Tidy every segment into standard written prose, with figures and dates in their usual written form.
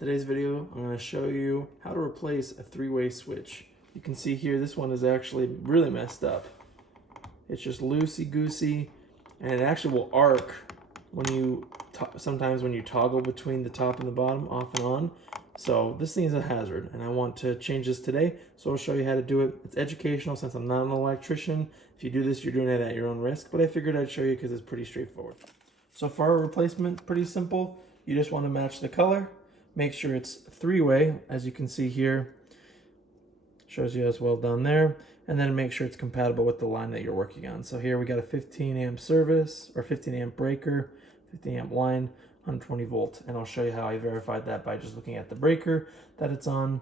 Today's video, I'm going to show you how to replace a three-way switch. You can see here, this one is actually really messed up. It's just loosey-goosey, and it actually will arc when you, sometimes when you toggle between the top and the bottom, off and on. So this thing is a hazard, and I want to change this today, so I'll show you how to do it. It's educational since I'm not an electrician. If you do this, you're doing it at your own risk, but I figured I'd show you because it's pretty straightforward. So for our replacement, pretty simple. You just want to match the color. Make sure it's three-way, as you can see here. Shows you as well down there. And then make sure it's compatible with the line that you're working on. So here we got a 15 amp service, or 15 amp breaker, 15 amp line, 120 volt. And I'll show you how I verified that by just looking at the breaker that it's on.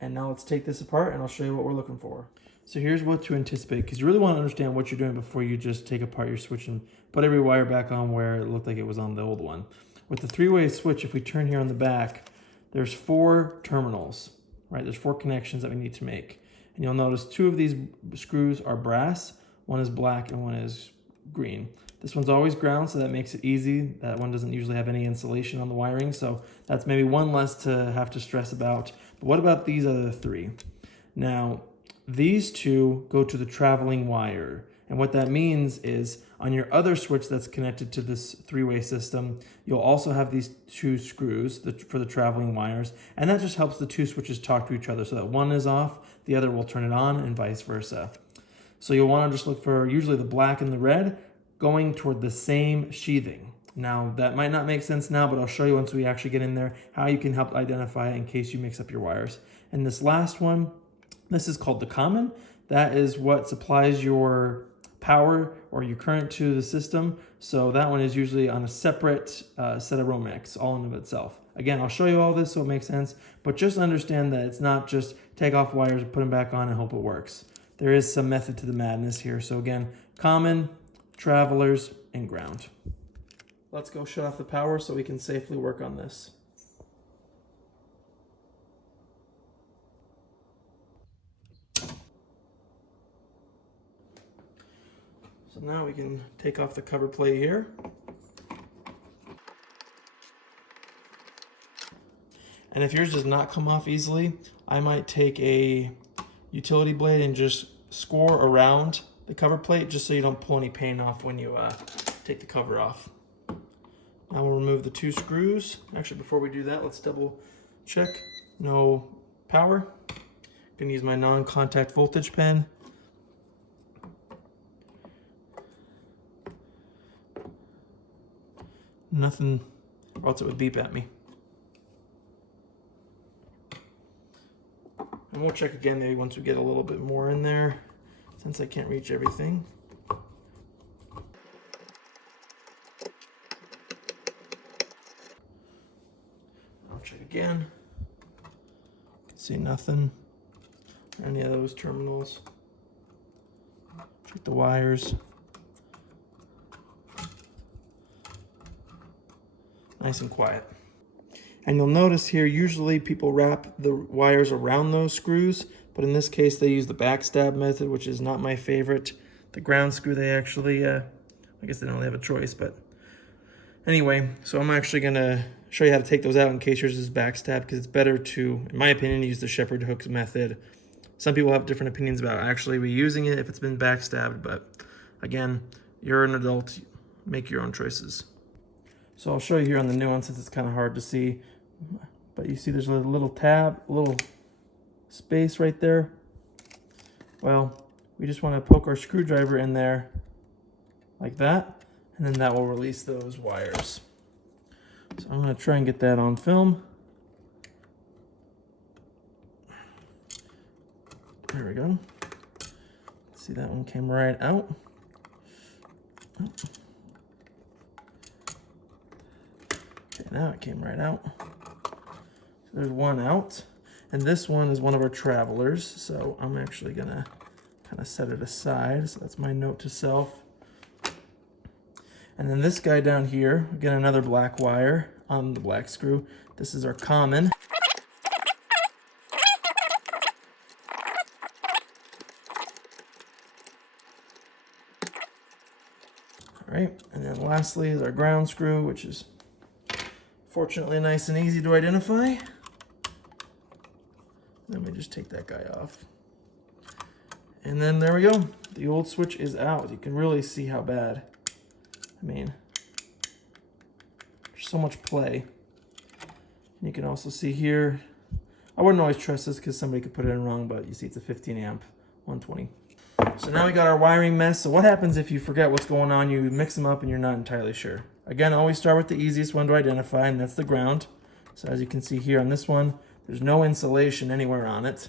And now let's take this apart and I'll show you what we're looking for. So here's what to anticipate, because you really want to understand what you're doing before you just take apart your switch and put every wire back on where it looked like it was on the old one. With the three-way switch, if we turn here on the back, there's 4 terminals, right? There's 4 connections that we need to make. And you'll notice 2 of these screws are brass, one is black and one is green. This one's always ground, so that makes it easy. That one doesn't usually have any insulation on the wiring, so that's maybe one less to have to stress about. But what about these other 3? Now, these 2 go to the traveling wire. And what that means is on your other switch that's connected to this three-way system, you'll also have these 2 screws for the traveling wires. And that just helps the 2 switches talk to each other so that one is off, the other will turn it on, and vice versa. So you'll want to just look for usually the black and the red going toward the same sheathing. Now, that might not make sense now, but I'll show you once we actually get in there how you can help identify it in case you mix up your wires. And this last one, this is called the common. That is what supplies your power or your current to the system. So that one is usually on a separate set of Romex, all in of itself. Again, I'll show you all this so it makes sense, but just understand that it's not just take off wires and put them back on and hope it works. There is some method to the madness here. So again, common, travelers, and ground. Let's go shut off the power so we can safely work on this. So now we can take off the cover plate here. And if yours does not come off easily, I might take a utility blade and just score around the cover plate just so you don't pull any paint off when you take the cover off. Now we'll remove the 2 screws. Actually, before we do that, let's double check. No power. I'm gonna use my non-contact voltage pen. Nothing, or else it would beep at me. And we'll check again maybe once we get a little bit more in there, since I can't reach everything. I'll check again. See nothing. Any of those terminals. Check the wires. Nice and quiet. And you'll notice here, usually people wrap the wires around those screws, but in this case they use the backstab method, which is not my favorite. The ground screw, they actually, I guess they don't really have a choice, but anyway, so I'm actually gonna show you how to take those out in case yours is backstab, because it's better to, in my opinion, use the shepherd hook method. Some people have different opinions about actually reusing it if it's been backstabbed, but again, you're an adult, make your own choices. So I'll show you here on the new one since it's kind of hard to see. But you see there's a little tab, a little space right there. Well, we just want to poke our screwdriver in there like that, and then that will release those wires. So I'm going to try and get that on film. There we go. See, that one came right out. Okay, now it came right out. So there's one out. And this one is one of our travelers. So I'm actually gonna kind of set it aside. So that's my note to self. And then this guy down here, again, another black wire on the black screw. This is our common. All right, and then lastly is our ground screw, which is Fortunately, nice and easy to identify. Let me just take that guy off. And then there we go. The old switch is out. You can really see how bad. I mean, there's so much play. And you can also see here, I wouldn't always trust this because somebody could put it in wrong, but you see it's a 15 amp 120. So now we got our wiring mess. So what happens if you forget what's going on? You mix them up and you're not entirely sure. Again, always start with the easiest one to identify, and that's the ground. So as you can see here on this one, there's no insulation anywhere on it.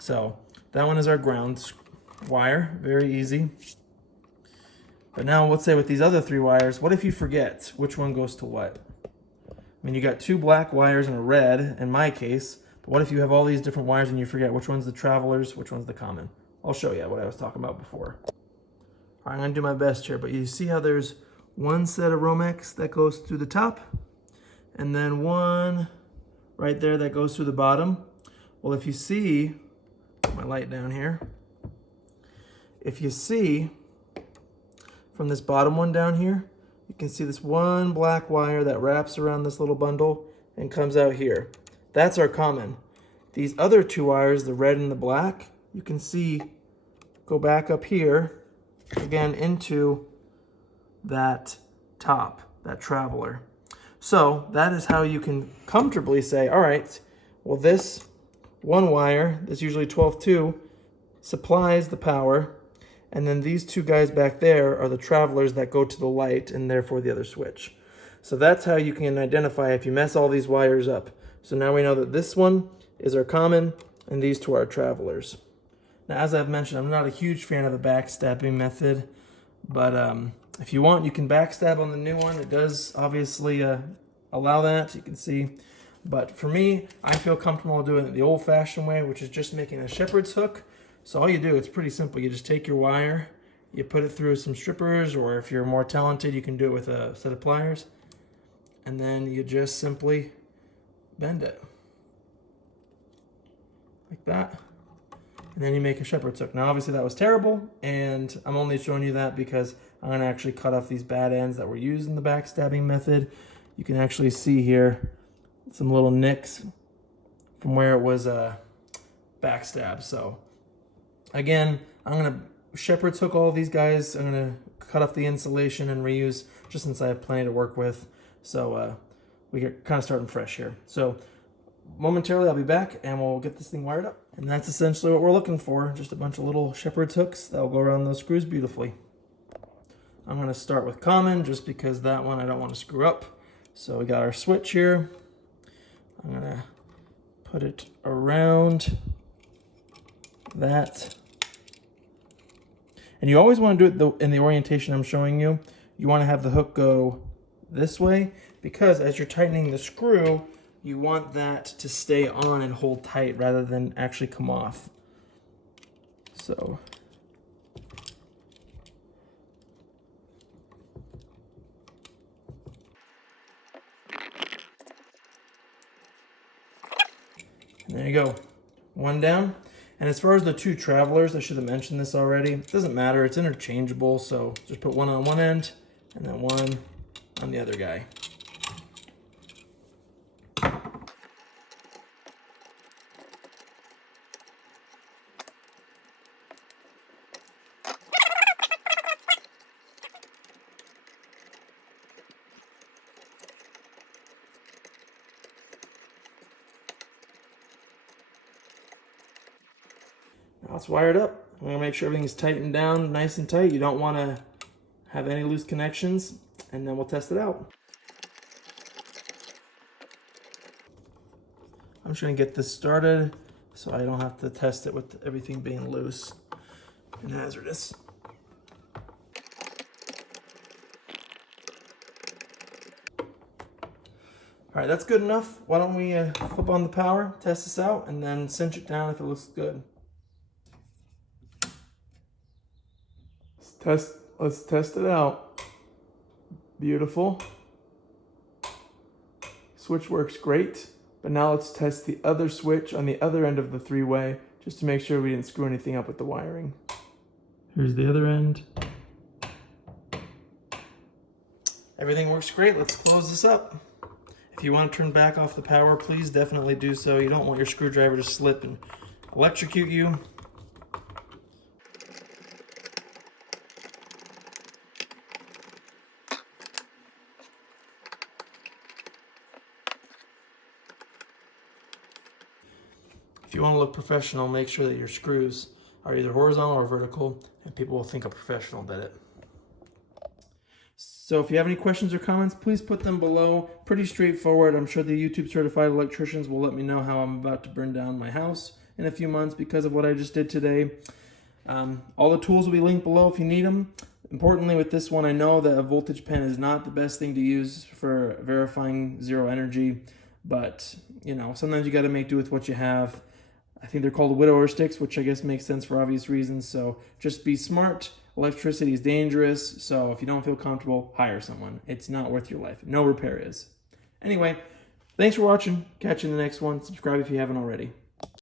So that one is our ground wire, very easy. But now let's say with these other 3 wires, what if you forget which one goes to what? I mean, you got 2 black wires and a red in my case, but what if you have all these different wires and you forget which one's the travelers, which one's the common? I'll show you what I was talking about before. All right, I'm gonna do my best here, but you see how there's one set of Romex that goes through the top, and then one right there that goes through the bottom. Well, if you see, put my light down here, if you see from this bottom one down here, you can see this one black wire that wraps around this little bundle and comes out here. That's our common. These other 2 wires, the red and the black, you can see go back up here again into that top, that traveler. So that is how you can comfortably say, all right, well, this one wire, that's usually 12-2, supplies the power, and then these 2 guys back there are the travelers that go to the light and therefore the other switch. So that's how you can identify if you mess all these wires up. So now we know that this one is our common and these 2 are our travelers. Now, as I've mentioned, I'm not a huge fan of the backstabbing method, but if you want, you can backstab on the new one. It does obviously allow that, you can see. But for me, I feel comfortable doing it the old-fashioned way, which is just making a shepherd's hook. So all you do, it's pretty simple. You just take your wire, you put it through some strippers, or if you're more talented, you can do it with a set of pliers. And then you just simply bend it. Like that. And then you make a shepherd's hook. Now, obviously that was terrible, and I'm only showing you that because I'm gonna actually cut off these bad ends that were used in the backstabbing method. You can actually see here some little nicks from where it was backstab. So again, I'm gonna shepherd's hook all these guys. I'm gonna cut off the insulation and reuse, just since I have plenty to work with. So we get kind of starting fresh here. So momentarily I'll be back and we'll get this thing wired up. And that's essentially what we're looking for, just a bunch of little shepherd's hooks that'll go around those screws beautifully. I'm going to start with common just because that one I don't want to screw up. So we got our switch here. I'm going to put it around that. And you always want to do it in the orientation I'm showing you. You want to have the hook go this way because as you're tightening the screw, you want that to stay on and hold tight rather than actually come off. So there you go, one down. And as far as the 2 travelers, I should have mentioned this already. It doesn't matter, it's interchangeable, so just put one on one end and then one on the other guy. Now it's wired up. I'm gonna make sure everything's tightened down nice and tight. You don't wanna have any loose connections, and then we'll test it out. I'm just gonna get this started so I don't have to test it with everything being loose and hazardous. All right, that's good enough. Why don't we flip on the power, test this out, and then cinch it down if it looks good. Let's test it out. Beautiful. Switch works great, but now let's test the other switch on the other end of the 3-way just to make sure we didn't screw anything up with the wiring. Here's the other end. Everything works great. Let's close this up. If you want to turn back off the power, please definitely do so. You don't want your screwdriver to slip and electrocute you. If you want to look professional, make sure that your screws are either horizontal or vertical, and people will think a professional did it. So if you have any questions or comments, please put them below. Pretty straightforward. I'm sure the YouTube certified electricians will let me know how I'm about to burn down my house in a few months because of what I just did today. All the tools will be linked below if you need them. Importantly, with this one, I know that a voltage pen is not the best thing to use for verifying zero energy, but you know, sometimes you got to make do with what you have. I think they're called widower sticks, which I guess makes sense for obvious reasons. So just be smart. Electricity is dangerous, so if you don't feel comfortable, hire someone. It's not worth your life. No repair is. Anyway, thanks for watching. Catch you in the next one. Subscribe if you haven't already.